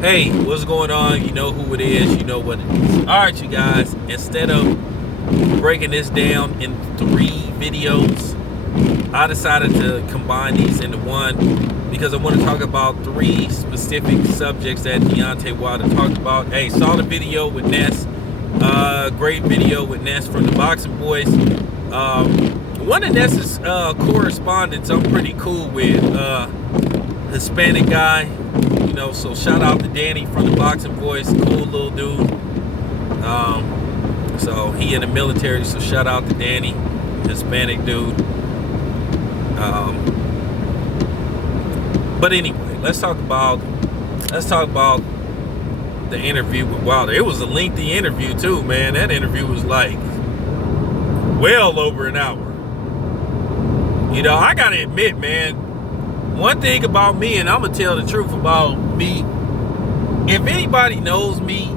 Hey, what's going on? You know who it is, you know what it is. Alright, you guys, instead of breaking this down in 3 videos, I decided to combine these into one because I want to talk about 3 specific subjects that Deontay Wilder talked about. Hey, saw the video with Ness. Great video with Ness from the Boxing Boys. One of Ness's correspondents I'm pretty cool with, Hispanic guy. You know, so shout out to Danny from the Boxing Boys, cool little dude. So he in the military, so shout out to Danny, Hispanic dude. But anyway, let's talk about the interview with Wilder. It was a lengthy interview too, man. That interview was like well over an hour. You know, I gotta admit, man, one thing about me, and I'm gonna tell the truth about me, if anybody knows me,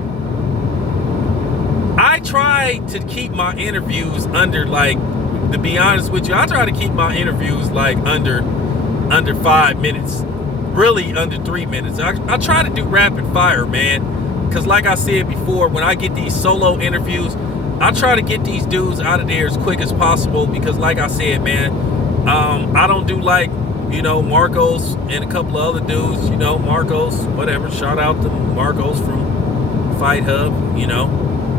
I try to keep my interviews under, like, to be honest with you, I try to keep my interviews like under 5 minutes, really under 3 minutes. I try to do rapid fire, man, because like I said before, when I get these solo interviews, I try to get these dudes out of there as quick as possible, because like I said, man, I don't do like, you know, Marcos and a couple of other dudes, you know, Marcos, whatever, shout out to Marcos from Fight Hub, you know,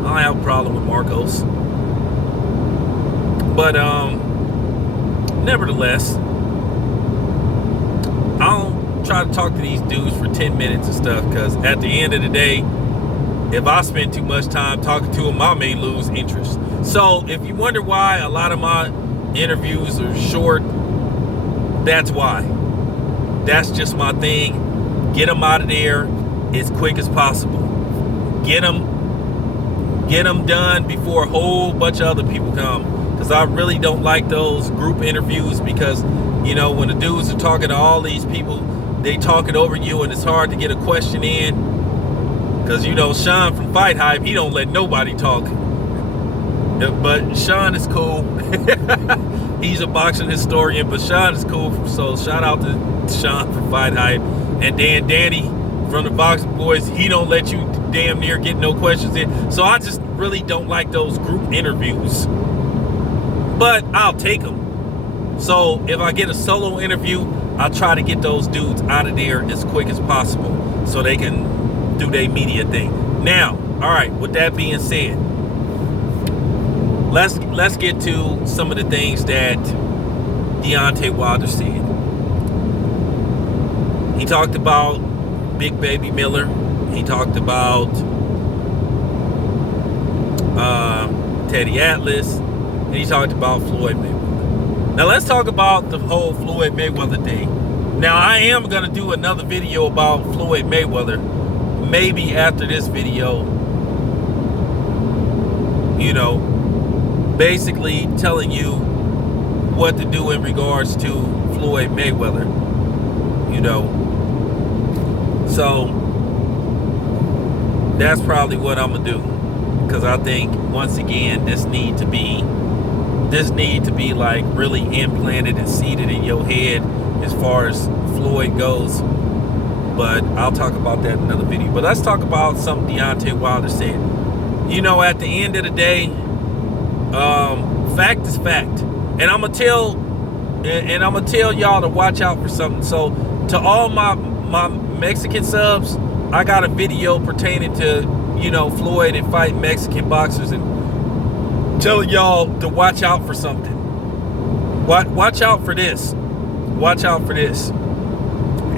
I don't have a problem with Marcos. But, nevertheless, I don't try to talk to these dudes for 10 minutes and stuff, because at the end of the day, if I spend too much time talking to them, I may lose interest. So if you wonder why a lot of my interviews are short, that's why. That's just my thing. Get them out of there as quick as possible. Get them done before a whole bunch of other people come. Because I really don't like those group interviews, because, you know, when the dudes are talking to all these people, they talking over you and it's hard to get a question in. Because, you know, Sean from Fight Hype, he don't let nobody talk. But Sean is cool. He's a boxing historian, but Sean is cool. So shout out to Sean from Fight Hype. And then Danny from the Boxing Boys, he don't let you damn near get no questions in. So I just really don't like those group interviews. But I'll take them. So if I get a solo interview, I'll try to get those dudes out of there as quick as possible so they can do their media thing. Now, all right, with that being said, let's get to some of the things that Deontay Wilder said. He talked about Big Baby Miller. He talked about Teddy Atlas. And he talked about Floyd Mayweather. Now let's talk about the whole Floyd Mayweather thing. Now I am going to do another video about Floyd Mayweather, maybe after this video, you know, basically telling you what to do in regards to Floyd Mayweather, you know. So that's probably what I'm gonna do, because I think once again this need to be like really implanted and seated in your head as far as Floyd goes. But I'll talk about that in another video. But let's talk about something Deontay Wilder said. You know, at the end of the day, fact is fact, and I'm gonna tell y'all to watch out for something. So to all my Mexican subs, I got a video pertaining to, you know, Floyd and fighting Mexican boxers, and telling y'all to watch out for something. Watch out for this. Watch out for this,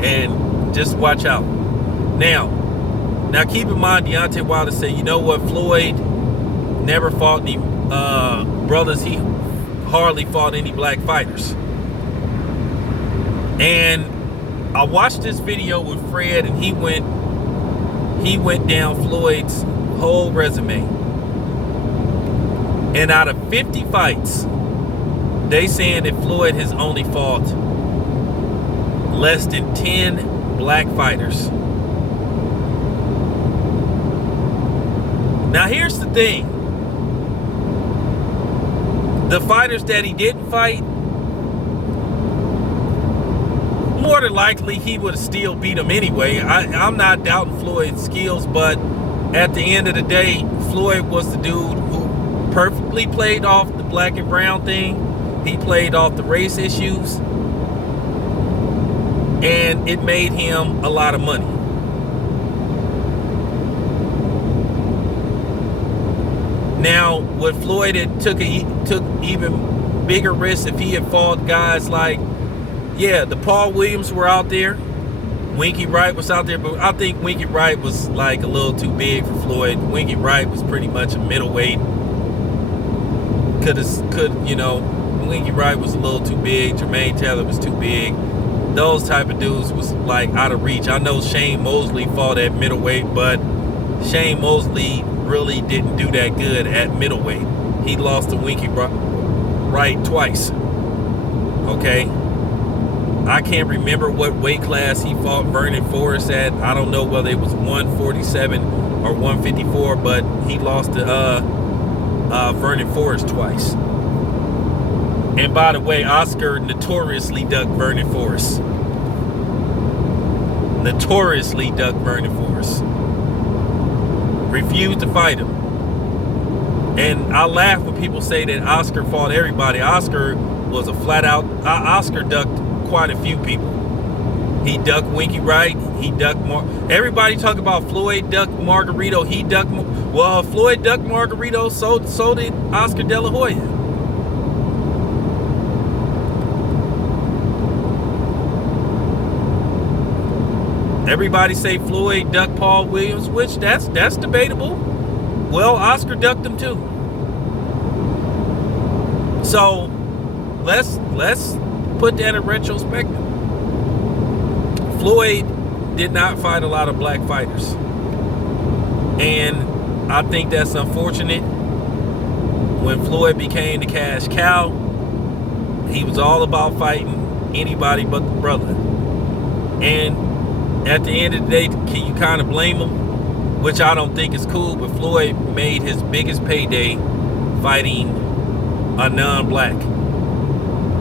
and just watch out. Now keep in mind, Deontay Wilder said, you know what, Floyd never fought any brothers. He hardly fought any black fighters. And I watched this video with Fred, and he went down Floyd's whole resume. And out of 50 fights, they saying that Floyd has only fought less than 10 black fighters. Now here's the thing. The fighters that he didn't fight, more than likely he would have still beat him anyway. I'm not doubting Floyd's skills, but at the end of the day, Floyd was the dude who perfectly played off the black and brown thing. He played off the race issues, and it made him a lot of money. Now, would Floyd had took even bigger risks if he had fought guys like, yeah, the Paul Williams were out there, Winky Wright was out there, but I think Winky Wright was like a little too big for Floyd. Winky Wright was pretty much a middleweight. Winky Wright was a little too big. Jermaine Taylor was too big. Those type of dudes was like out of reach. I know Shane Mosley fought at middleweight, but Shane Mosley really didn't do that good at middleweight. He lost to Winky Wright twice. Okay? I can't remember what weight class he fought Vernon Forrest at. I don't know whether it was 147 or 154, but he lost to Vernon Forrest twice. And by the way, Oscar notoriously ducked Vernon Forrest. Notoriously ducked Vernon Forrest. Refused to fight him. And I laugh when people say that Oscar fought everybody. Oscar was a flat out, Oscar ducked quite a few people. He ducked Winky Wright. He ducked everybody talk about Floyd ducked Margarito. He ducked, well, Floyd ducked Margarito, so did Oscar De La Hoya. Everybody say Floyd ducked Paul Williams, which that's debatable. Well, Oscar ducked him too. So let's put that in retrospective. Floyd did not fight a lot of black fighters, and I think that's unfortunate. When Floyd became the cash cow, he was all about fighting anybody but the brother. And at the end of the day, can you kind of blame him? Which I don't think is cool, but Floyd made his biggest payday fighting a non-black.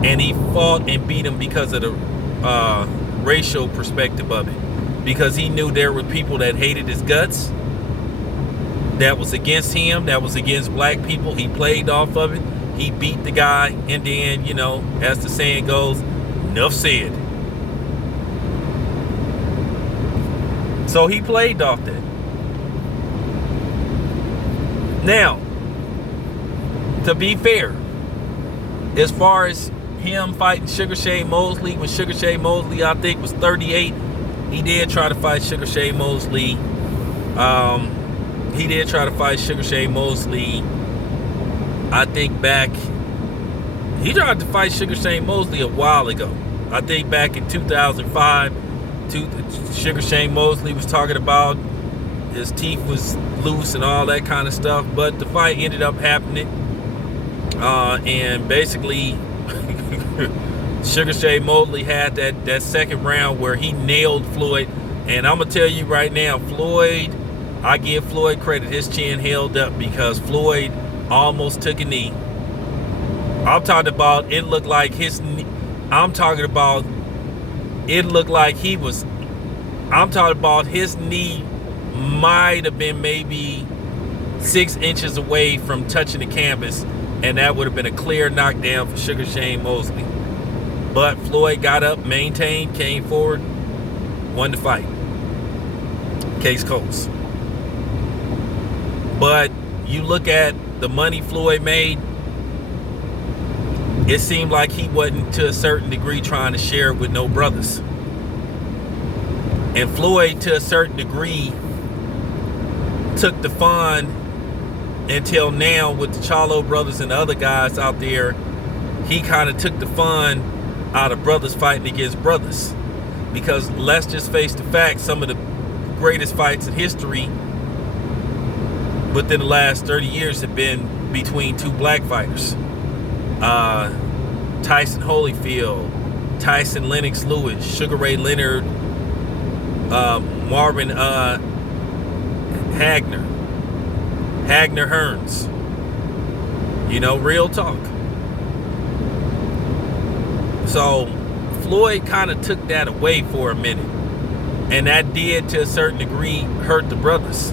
And he fought and beat him because of the racial perspective of it. Because he knew there were people that hated his guts, that was against him, that was against black people. He played off of it. He beat the guy, and then, as the saying goes, enough said. So he played off that. Now, to be fair, as far as him fighting Sugar Shane Mosley, when Sugar Shane Mosley, I think, was 38, he did try to fight Sugar Shane Mosley. I think back, he tried to fight Sugar Shane Mosley a while ago. I think back in 2005, Sugar Shane Mosley was talking about his teeth was loose and all that kind of stuff, but the fight ended up happening, and basically Sugar Shane Mosley had that second round where he nailed Floyd. And I'm gonna tell you right now, Floyd, I give Floyd credit, his chin held up, because Floyd almost took a knee. I'm talking about it looked like his knee, his knee might have been maybe 6 inches away from touching the canvas, and that would have been a clear knockdown for Sugar Shane Mosley. But Floyd got up, maintained, came forward, won the fight. Case closed. But you look at the money Floyd made, it seemed like he wasn't, to a certain degree, trying to share it with no brothers. And Floyd, to a certain degree, took the fun until now with the Charlo brothers and the other guys out there. He kind of took the fun out of brothers fighting against brothers. Because let's just face the fact, some of the greatest fights in history within the last 30 years have been between two black fighters. Tyson Holyfield, Tyson Lennox Lewis, Sugar Ray Leonard, Marvin Hagner Hearns. Real talk. So Floyd kind of took that away for a minute. And that did, to a certain degree, hurt the brothers.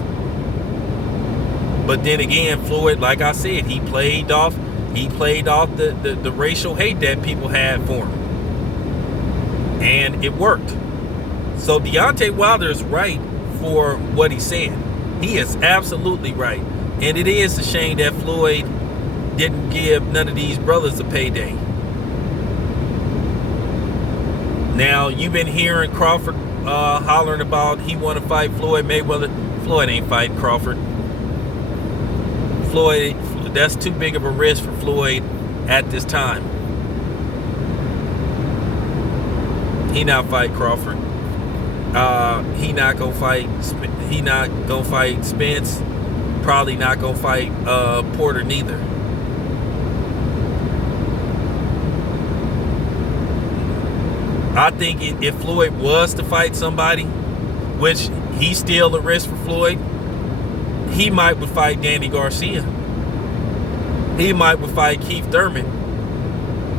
But then again, Floyd, like I said, he played off the racial hate that people had for him. And it worked. So Deontay Wilder is right for what he said. He is absolutely right. And it is a shame that Floyd didn't give none of these brothers a payday. Now, you've been hearing Crawford hollering about he want to fight Floyd Mayweather. Floyd ain't fighting Crawford. Floyd, that's too big of a risk for Floyd at this time. He not fight Crawford. He not gonna fight. He not gonna fight Spence. Probably not gonna fight Porter neither. I think if Floyd was to fight somebody, which he's still a risk for Floyd, he might would fight Danny Garcia. He might would fight Keith Thurman.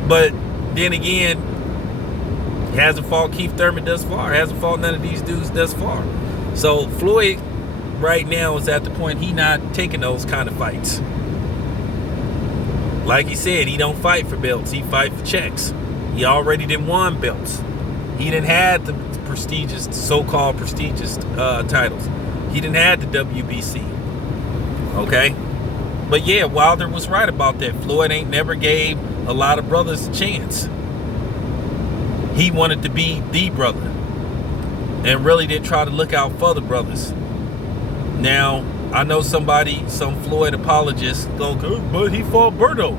But then again, he hasn't fought Keith Thurman thus far. Hasn't fought none of these dudes thus far. So Floyd right now is at the point he not taking those kind of fights. Like he said, he don't fight for belts. He fight for checks. He already done won belts. He didn't have the prestigious, so-called prestigious titles. He didn't have the WBC. Okay? But yeah, Wilder was right about that. Floyd ain't never gave a lot of brothers a chance. He wanted to be the brother and really didn't try to look out for the brothers. Now, I know some Floyd apologist go, but he fought Berto.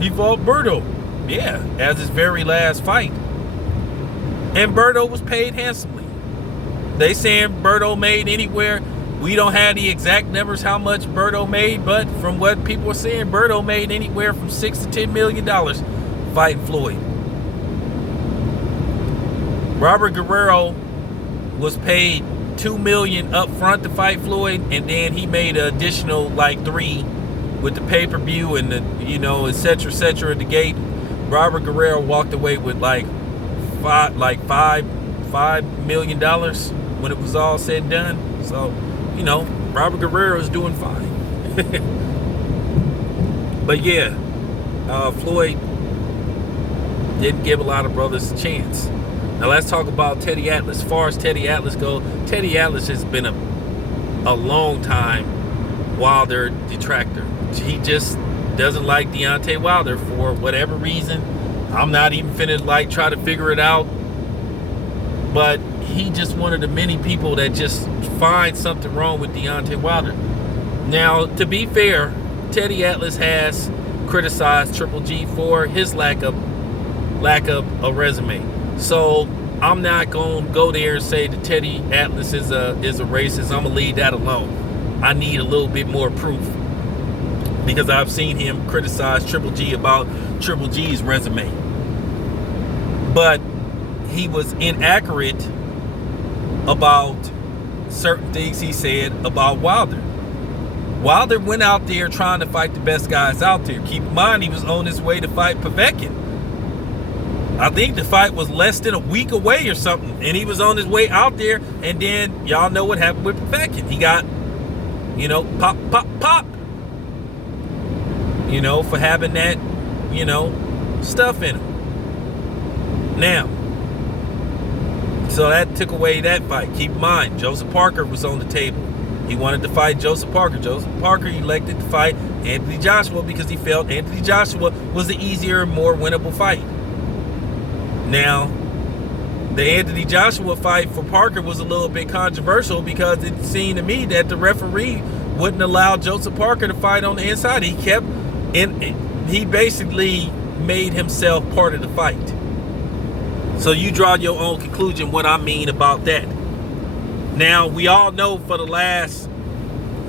He fought Berto. Yeah, as his very last fight. And Berto was paid handsomely. They saying Berto made anywhere. We don't have the exact numbers how much Berto made, but from what people are saying, Berto made anywhere from $6 to $10 million fighting Floyd. Robert Guerrero was paid $2 million up front to fight Floyd, and then he made an additional like $3 million with the pay-per-view and the, et cetera, at the gate. Robert Guerrero walked away with like $5 million when it was all said and done. So, Robert Guerrero is doing fine. But yeah, Floyd didn't give a lot of brothers a chance. Now let's talk about Teddy Atlas. As far as Teddy Atlas goes, Teddy Atlas has been a long time Wilder detractor. He just doesn't like Deontay Wilder for whatever reason. I'm not even finna try to figure it out. But he just one of the many people that just find something wrong with Deontay Wilder. Now, to be fair, Teddy Atlas has criticized Triple G for his lack of a resume. So I'm not gonna go there and say that Teddy Atlas is a racist. I'm gonna leave that alone. I need a little bit more proof, because I've seen him criticize Triple G about Triple G's resume. But he was inaccurate about certain things he said about Wilder. Wilder went out there trying to fight the best guys out there. Keep in mind, he was on his way to fight Povetkin. I think the fight was less than a week away or something, and he was on his way out there, and then y'all know what happened with Povetkin. He got, pop, for having that, stuff in him. Now, so that took away that fight. Keep in mind, Joseph Parker was on the table. He wanted to fight Joseph Parker. Joseph Parker elected to fight Anthony Joshua because he felt Anthony Joshua was the easier and more winnable fight. Now, the Anthony Joshua fight for Parker was a little bit controversial because it seemed to me that the referee wouldn't allow Joseph Parker to fight on the inside. He basically made himself part of the fight. So you draw your own conclusion what I mean about that. Now, we all know for the last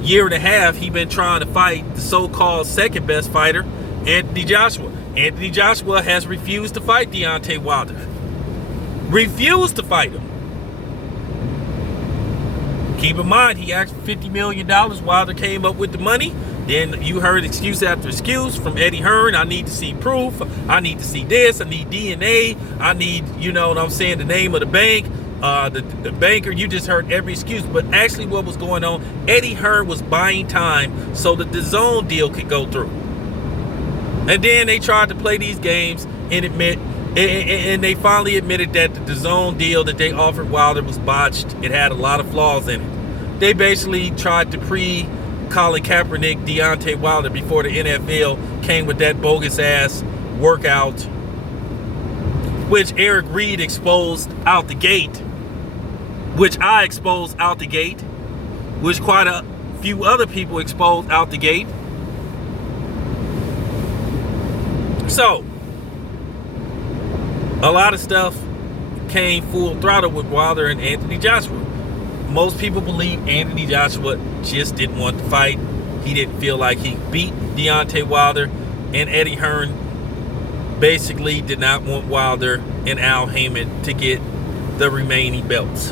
year and a half, he's been trying to fight the so-called second best fighter, Anthony Joshua. Anthony Joshua has refused to fight Deontay Wilder. Refused to fight him. Keep in mind, he asked for $50 million. Wilder came up with the money. Then you heard excuse after excuse from Eddie Hearn. I need to see proof. I need to see this. I need DNA. I need, you know what I'm saying, the name of the bank, the banker. You just heard every excuse. But actually what was going on, Eddie Hearn was buying time so that the DAZN deal could go through. And then they tried to play these games and they finally admitted that the DAZN deal that they offered Wilder was botched. It had a lot of flaws in it. They basically tried to Colin Kaepernick, Deontay Wilder before the NFL came with that bogus ass workout, which Eric Reed exposed out the gate, which I exposed out the gate, which quite a few other people exposed out the gate. So, a lot of stuff came full throttle with Wilder and Anthony Joshua. Most people believe Anthony Joshua just didn't want to fight. He didn't feel like he beat Deontay Wilder, and Eddie Hearn basically did not want Wilder and Al Heyman to get the remaining belts.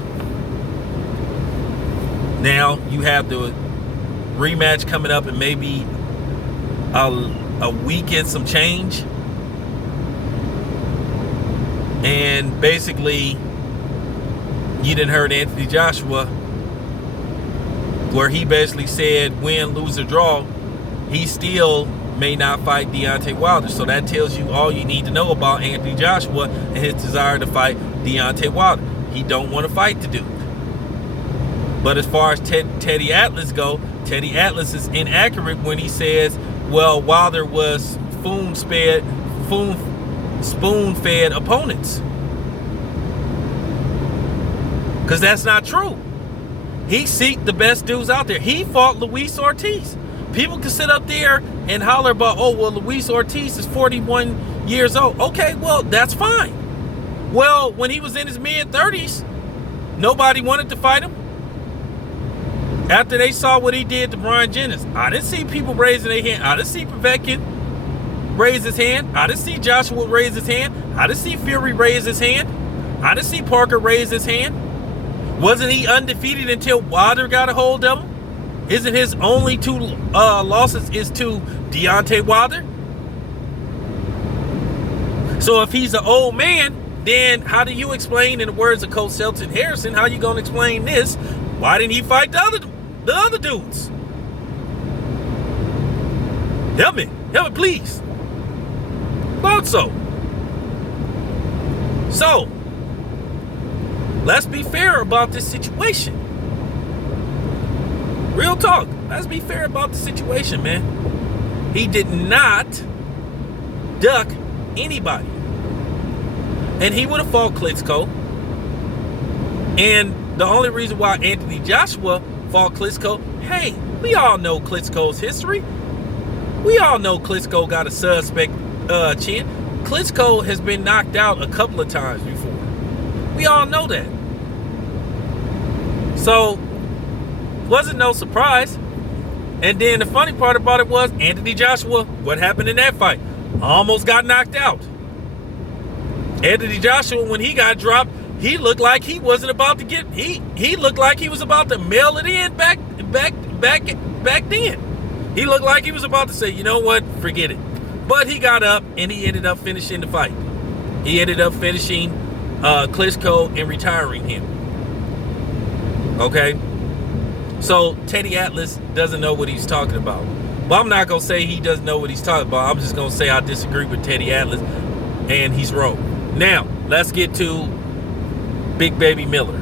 Now you have the rematch coming up in maybe a week and some change. And basically, you didn't heard Anthony Joshua, where he basically said, win, lose, or draw, he still may not fight Deontay Wilder. So that tells you all you need to know about Anthony Joshua and his desire to fight Deontay Wilder. He don't want to fight the dude. But as far as Teddy Atlas go, Teddy Atlas is inaccurate when he says, well, Wilder was spoon-fed opponents. Because that's not true. He seeked the best dudes out there. He fought Luis Ortiz. People can sit up there and holler about, oh, well, Luis Ortiz is 41 years old. Okay, well, that's fine. Well, when he was in his mid-30s, nobody wanted to fight him. After they saw what he did to Brian Jennings, I didn't see people raising their hand. I didn't see Povetkin raise his hand. I didn't see Joshua raise his hand. I didn't see Fury raise his hand. I didn't see Parker raise his hand. Wasn't he undefeated until Wilder got a hold of him? Isn't his only two losses is to Deontay Wilder? So if he's an old man, then how do you explain, in the words of Coach Shelton Harrison, how you gonna explain this? Why didn't he fight the other dudes? Help me, please. Thought so. So, let's be fair about this situation. Real talk. Let's be fair about the situation, man. He did not duck anybody. And he would have fought Klitschko. And the only reason why Anthony Joshua fought Klitschko, hey, we all know Klitschko's history. We all know Klitschko got a suspect chin. Klitschko has been knocked out a couple of times before. We all know that. So, wasn't no surprise. And then the funny part about it was Anthony Joshua, what happened in that fight? Almost got knocked out. Anthony Joshua, when he got dropped, he looked like he wasn't about to get, he looked like he was about to mail it in back then. He looked like he was about to say, you know what, forget it. But he got up and he ended up finishing the fight. He ended up finishing Klitschko and retiring him. Okay? So Teddy Atlas doesn't know what he's talking about. But I'm not going to say he doesn't know what he's talking about. I'm just going to say I disagree with Teddy Atlas and he's wrong. Now, let's get to Big Baby Miller.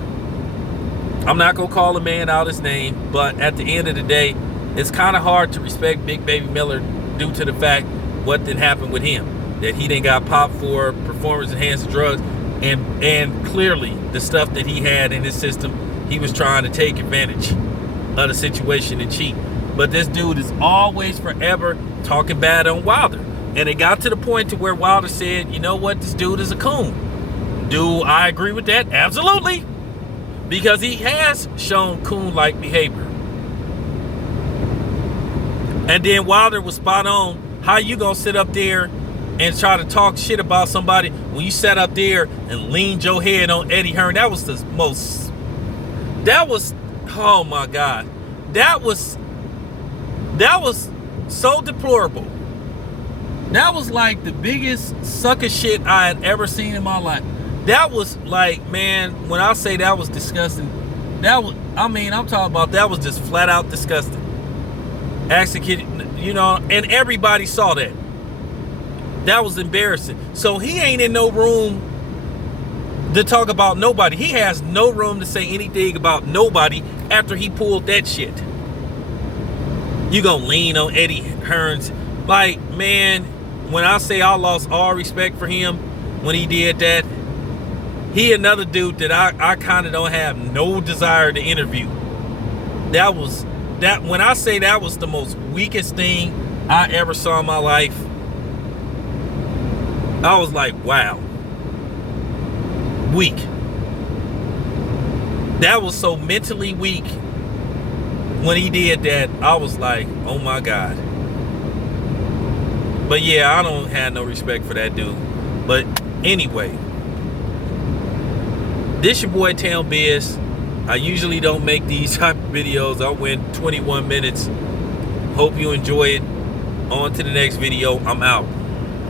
I'm not going to call the man out his name, but at the end of the day, it's kind of hard to respect Big Baby Miller due to the fact what did happen with him. That he didn't got popped for performance-enhancing drugs, and clearly the stuff that he had in his system, he was trying to take advantage of the situation and cheat. But this dude is always forever talking bad on Wilder. And it got to the point to where Wilder said, you know what, this dude is a coon. Do I agree with that? Absolutely. Because he has shown coon-like behavior. And then Wilder was spot on. How you gonna sit up there and try to talk shit about somebody when you sat up there and leaned your head on Eddie Hearn? That was oh my God. That was so deplorable. That was like the biggest sucker shit I had ever seen in my life. That was like, man, when I say that was disgusting, that was, I mean, I'm talking about that was just flat out disgusting. Actually, you know, and everybody saw that. That was embarrassing. So he ain't in no room to talk about nobody. He has no room to say anything about nobody after he pulled that shit. You gonna lean on Eddie Hearns. Like, man, when I say I lost all respect for him when he did that, he another dude that I kind of don't have no desire to interview. That when I say that was the most weakest thing I ever saw in my life, I was like, wow. Weak. That was so mentally weak. When he did that, I was like, oh my God. But yeah, I don't have no respect for that dude. But anyway, this your boy Town Biz. I usually don't make these type of videos. I went 21 minutes. Hope you enjoy it. On to the next video. I'm out.